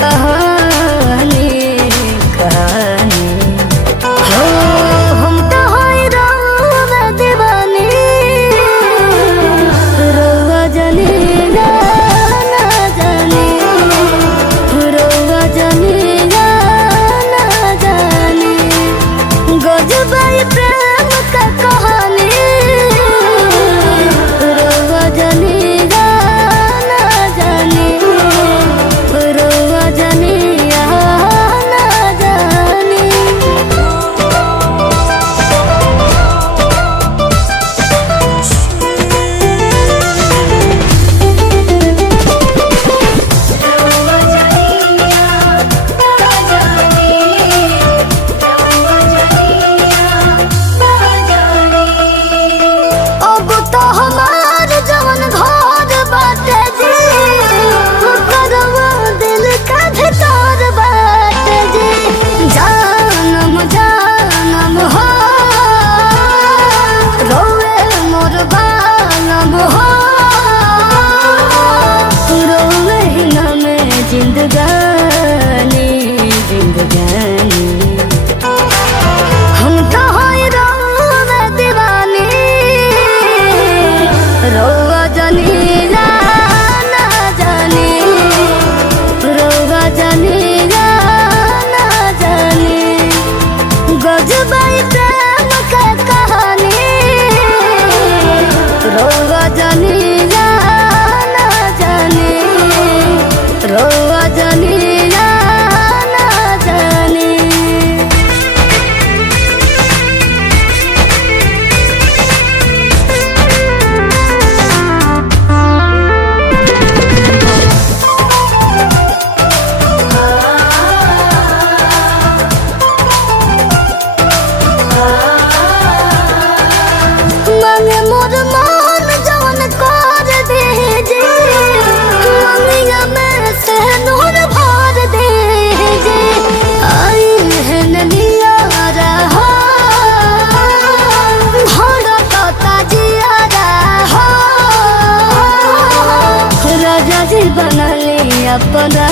कहानी कहानी हो हम तो हैरान दीवानी रोवा जानी ना जानी रोवा जानी ना जानी गजबाई प्रेम का कहानी रोवा जानी ना जानी रोवा जानी ना जानी अब तो हमार जवन घर बाटे जी करवा दिल का भीतर बाटे जी जानम जानम हो रोवे मोर बालम हो रोवे ही ना में जिंदगानी जिंदगानी हम तो हैरान दीवानी रोवा जानी ना जानी रोवा जानी ना जानी गजबाई प्रेम का कहानी रोवा जानी ना जानी रोवा जानी ना जानी मांगे मोर मन जवन कर दे जे मंगिया में से नूर भर दे जे आई है नलिया रहा भड़कता जिया रहा राजा जी बनली अपना